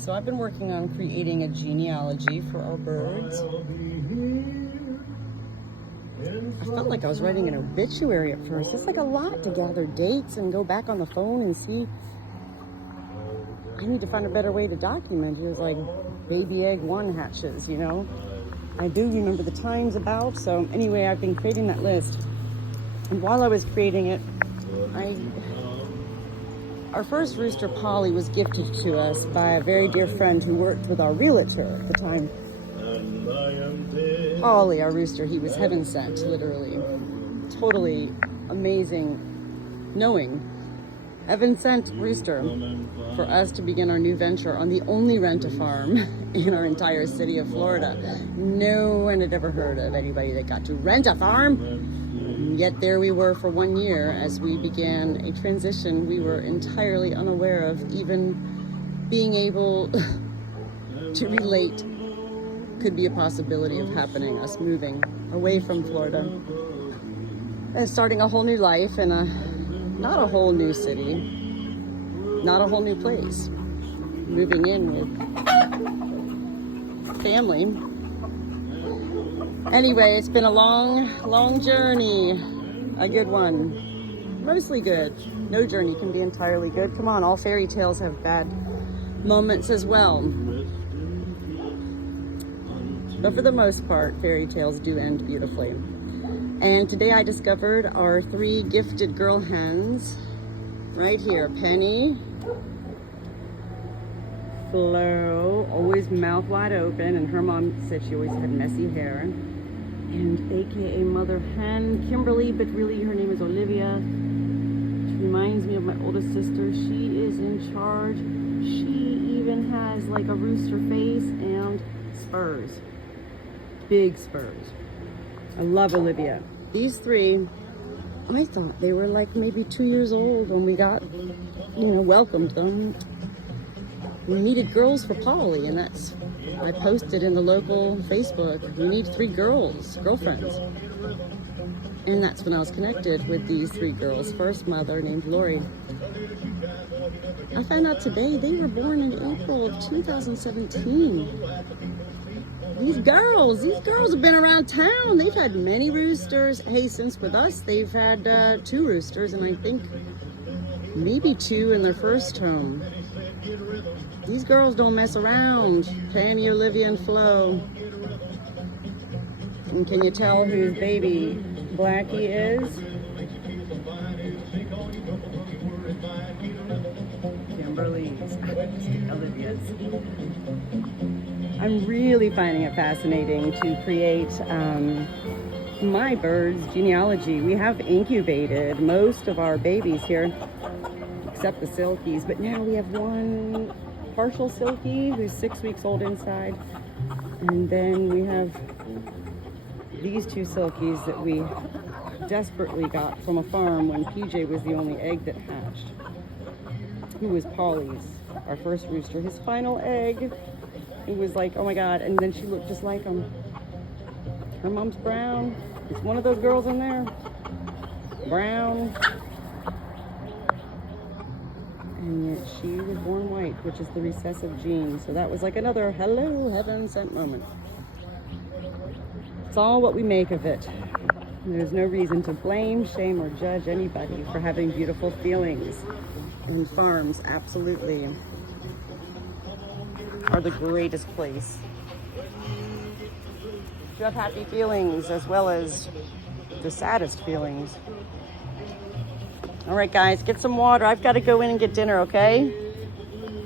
So I've been working on creating a genealogy for our birds. I felt like I was writing an obituary at first. It's like a lot to gather dates and go back on the phone and see. I need to find a better way to document it. It was like baby egg 1 hatches, you know? I do remember the times about, so anyway, I've been creating that list. And while I was creating it, our first rooster, Polly, was gifted to us by a very dear friend who worked with our realtor at the time. Polly, our rooster, he was heaven sent, literally. Totally amazing knowing. Heaven sent rooster for us to begin our new venture on the only rent-a-farm in our entire city of Florida. No one had ever heard of anybody that got to rent a farm. Yet there we were for 1 year as we began a transition we were entirely unaware of even being able to relate could be a possibility of happening, us moving away from Florida and starting a whole new life in not a whole new city, not a whole new place, moving in with family. Anyway, it's been a long journey, a good one, mostly good. No journey can be entirely good. Come on, all fairy tales have bad moments as well. But for the most part, fairy tales do end beautifully. And today I discovered our 3 gifted girl hens right here. Penny, Flo, always mouth wide open, and her mom said she always had messy hair. And AKA mother hen, Kimberly, but really her name is Olivia. She reminds me of my oldest sister. She is in charge. She even has like a rooster face and spurs. Big spurs. I love Olivia. These 3, I thought they were like maybe 2 years old when we got, welcomed them. We needed girls for Polly, and I posted in the local Facebook, we need 3 girlfriends. And that's when I was connected with these 3 girls. First mother named Lori. I found out today they were born in April of 2017. These girls have been around town. They've had many roosters. Hey, since with us, they've had 2 roosters, and I think maybe 2 in their first home. These girls don't mess around. Penny, Olivia, and Flo. And can you tell whose baby Blackie is? Kimberly's. Olivia's. I'm really finding it fascinating to create my bird's genealogy. We have incubated most of our babies here, except the silkies, but now we have 1 partial silkie who's 6 weeks old inside, and then we have these 2 silkies that we desperately got from a farm when PJ was the only egg that hatched, who was Polly's, our first rooster. His final egg, it was like, oh my God, and then she looked just like him. Her mom's brown. It's one of those girls in there. Brown. And yet she was born white, which is the recessive gene. So that was like another hello, heaven sent moment. It's all what we make of it. And there's no reason to blame, shame, or judge anybody for having beautiful feelings. And farms, absolutely, are the greatest place to have happy feelings as well as the saddest feelings. All right, guys, get some water. I've got to go in and get dinner, okay?